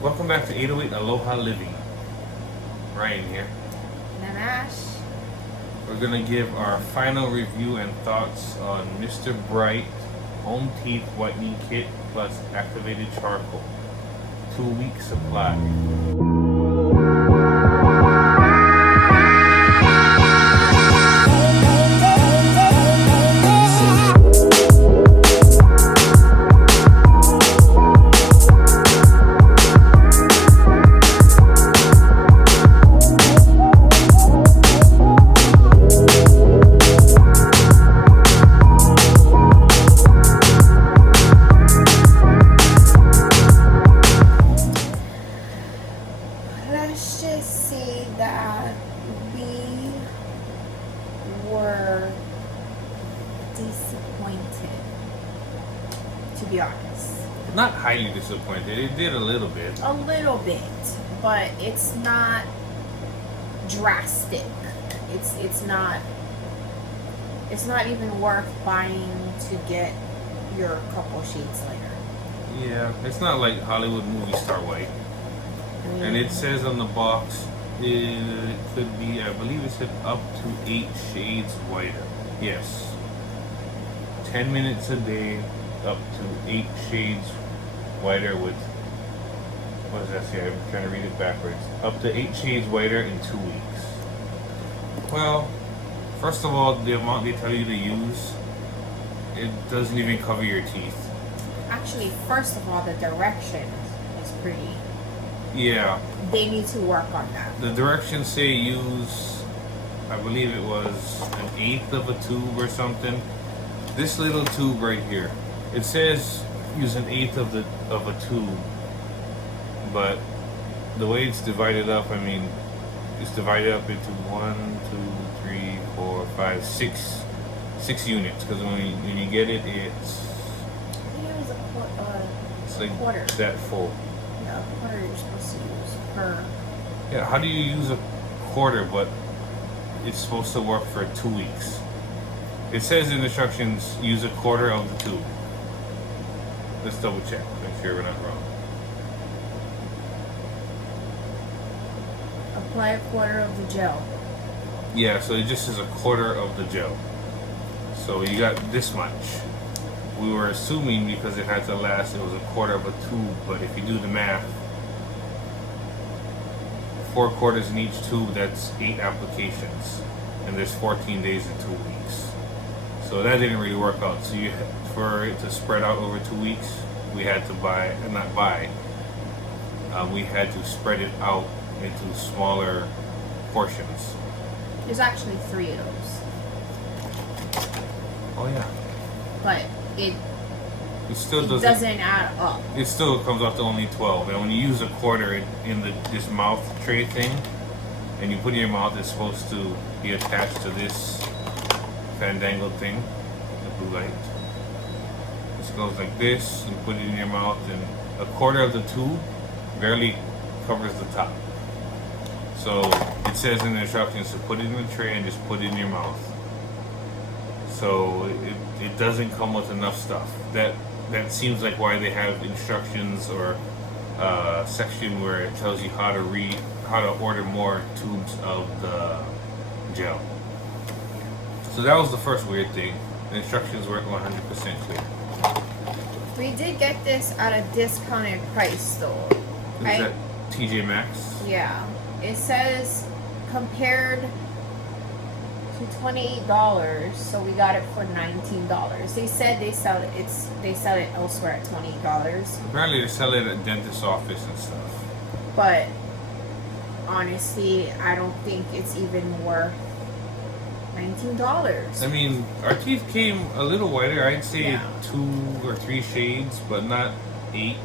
Welcome back to 808 Aloha Living. Ryan here. And I'm Ash. We're going to give our final review and thoughts on Mr.Bright Home Teeth Whitening Kit plus Activated Charcoal. 2-week supply. Let's just say that we were disappointed, to be honest. Not highly disappointed. It did a little bit. A little bit, but it's not drastic. It's not even worth buying to get your couple shades later. Yeah, it's not like Hollywood movie star white. And it says on the box it could be, I believe it said up to 8 shades whiter. Yes. 10 minutes a day, up to 8 shades whiter with, what does that say? I'm trying to read it backwards. Up to 8 shades whiter in 2 weeks. Well, first of all, the amount they tell you to use, it doesn't even cover your teeth. Actually, first of all, the directions is pretty. Yeah. They need to work on that. The directions say use, I believe it was an 1/8 of a tube or something. This little tube right here, it says use an 1/8 of a tube, but the way it's divided up, I mean, it's divided up into 1, 2, 3, 4, 5, 6 units. Because when you get it, it's I think it was it's like quarter. that full. Yeah, a quarter you're supposed to use per. Yeah, how do you use a quarter, but it's supposed to work for 2 weeks? It says in the instructions, use a quarter of the tube. Let's double check, make sure we're not wrong. Apply a quarter of the gel. Yeah, so it just is a quarter of the gel. So you got this much. We were assuming because it had to last, it was a quarter of a tube, but if you do the math, 4 quarters in each tube, that's 8 applications. And there's 14 days in 2 weeks. So that didn't really work out. So for it to spread out over 2 weeks, we had to we had to spread it out into smaller portions. There's actually 3 of those, Oh yeah. but it It doesn't add up. It still comes out to only 12. And when you use a quarter in this mouth tray thing, and you put it in your mouth, it's supposed to be attached to this fandangled thing, the blue light. This goes like this, and put it in your mouth, and a quarter of the tube barely covers the top. So it says in the instructions to put it in the tray and just put it in your mouth. So it doesn't come with enough stuff. That seems like why they have instructions or section where it tells you how to order more tubes of the gel. So that was the first weird thing. The instructions weren't 100% clear. We did get this at a discounted price though. Is that TJ Maxx? Yeah. It says compared to $28, so we got it for $19. They said they sell it elsewhere at $28. Apparently they sell it at dentist's office and stuff. But honestly, I don't think it's even worth $19. I mean, our teeth came a little whiter. I'd say Yeah. 2 or 3 shades, but not 8.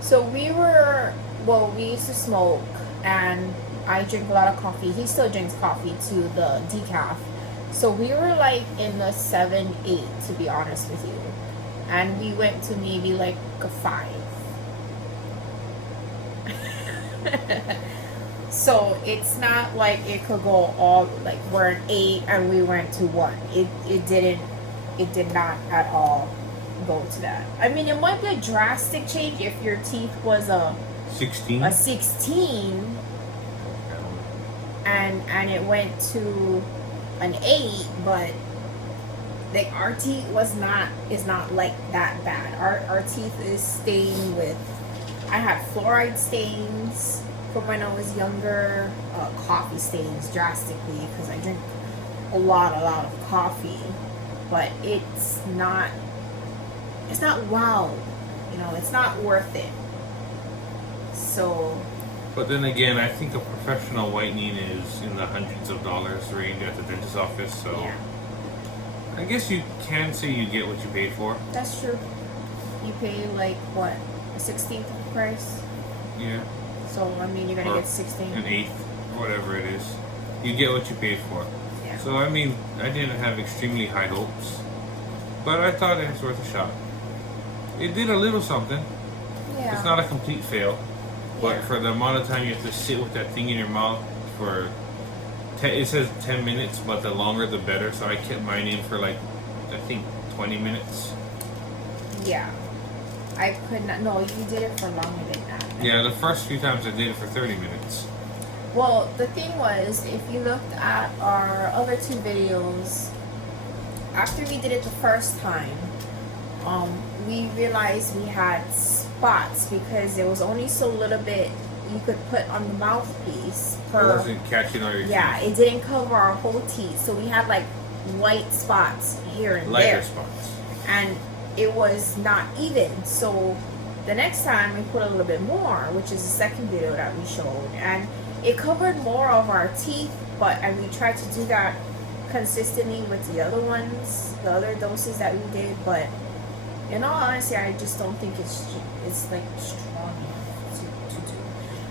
So we used to smoke, and I drink a lot of coffee. He still drinks coffee too, the decaf. So we were like in the 7, 8, to be honest with you. And we went to maybe like a 5. So it's not like it could go all, like we're an 8 and we went to 1. It did not at all go to that. I mean, it might be a drastic change if your teeth was a 16? a 16, and it went to an 8, but like our teeth is not like that bad. Our teeth is stained with, I had fluoride stains from when I was younger, coffee stains drastically because I drink a lot of coffee, but it's not wow, you know, it's not worth it. So, but then again, I think a professional whitening is in the hundreds of dollars range at the dentist's office, so yeah, I guess you can say you get what you paid for. that's true. You pay like what, a 16th of the price? Yeah. So I mean, you're gonna Or get 16. an eighth, whatever it is. You get what you paid for. Yeah. So I mean, I didn't have extremely high hopes, but I thought it was worth a shot. It did a little something. Yeah. It's not a complete fail, but Yeah. for the amount of time you have to sit with that thing in your mouth for, it says 10 minutes, but the longer the better. So I kept mine in for like, I think 20 minutes. Yeah. I could not. No, you did it for longer than that. Yeah, the first few times I did it for 30 minutes. Well, the thing was, if you looked at our other 2 videos, after we did it the first time, we realized we had spots because there was only so little bit you could put on the mouthpiece It per. wasn't catching all your Yeah, teeth. it didn't cover our whole teeth, so we had like white spots here and Lighter there, spots. and it was not even. So the next time we put a little bit more, which is the second video that we showed, and it covered more of our teeth, and we tried to do that consistently with the other ones, the other doses that we did, but in all honesty, I just don't think it's like strong enough to do.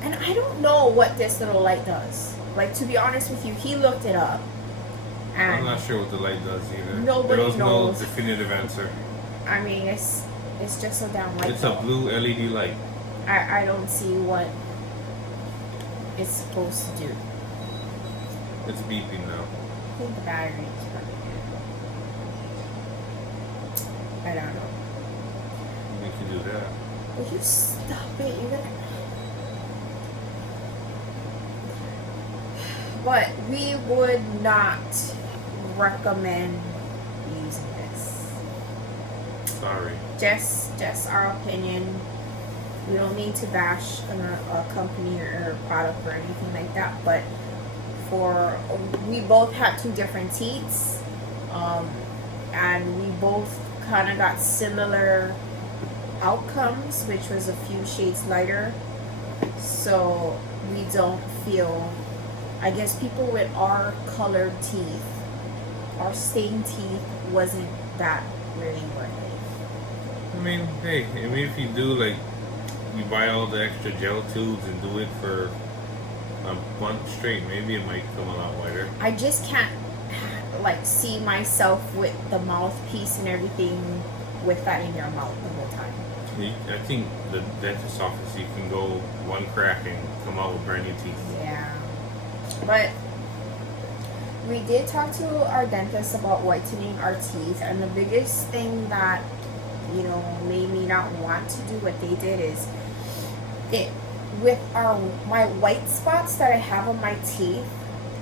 And I don't know what this little light does. Like, to be honest with you, he looked it up, and I'm not sure what the light does either. Nobody there was knows. no definitive answer. I mean, it's just so damn light. It's a blue LED light. I don't see what it's supposed to do. It's beeping now. I think the battery is running out. I don't know. We can do that. Will you stop it? You're gonna. But we would not recommend using this. Sorry. Just our opinion. We don't need to bash a company or a product or anything like that. But we both had 2 different teeth, and we both kind of got similar outcomes, which was a few shades lighter. So we don't feel, I guess people with our colored teeth, our stained teeth, wasn't that really worth it. I mean, hey, I mean, if you do, like, you buy all the extra gel tubes and do it for a month straight, maybe it might come a lot whiter. I just can't like see myself with the mouthpiece and everything with that in your mouth the whole time. I think the dentist's office, you can go one crack and come out with brand new teeth. Yeah. But we did talk to our dentist about whitening our teeth, and the biggest thing that, you know, made me not want to do what they did is it with my white spots that I have on my teeth.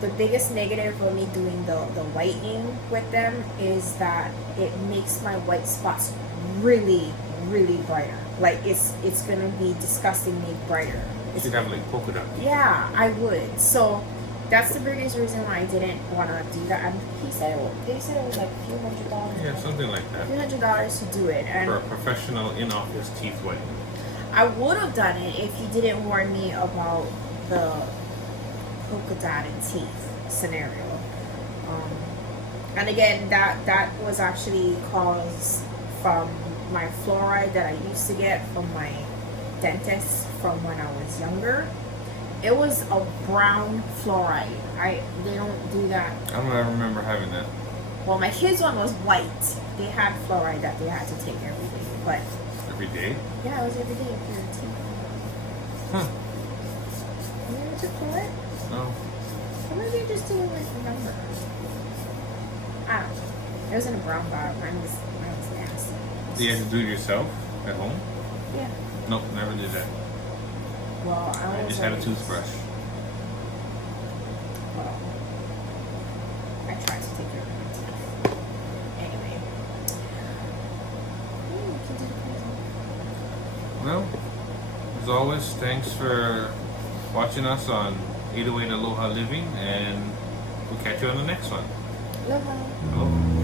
The biggest negative of me doing the whitening with them is that it makes my white spots really, really brighter. Like it's gonna be disgustingly brighter. You should have like polka dots. Yeah, I would. So that's the biggest reason why I didn't want to do that. And they said it was like a few $100. Yeah, something like that. $300 to do it. And for a professional in-office teeth whitening. I would have done it if you didn't warn me about the polka dotted teeth scenario. And again, that was actually caused from my fluoride that I used to get from my dentist from when I was younger. It was a brown fluoride. They don't do that. I don't remember having that. Well, my kids' one was white. They had fluoride that they had to take every day, but Every day? yeah, it was every day for your teeth. Huh. You never took fluoride? No. Or maybe you just didn't like remember. I don't know. It was in a brown bottle. Mine was nasty. Do you have to do it yourself at home? Yeah. Nope, never did that. Well, I just had a toothbrush. Well, I tried to take care of my teeth. Anyway. Well, as always, thanks for watching us on 808 Aloha Living, and we'll catch you on the next one. Aloha. Aloha.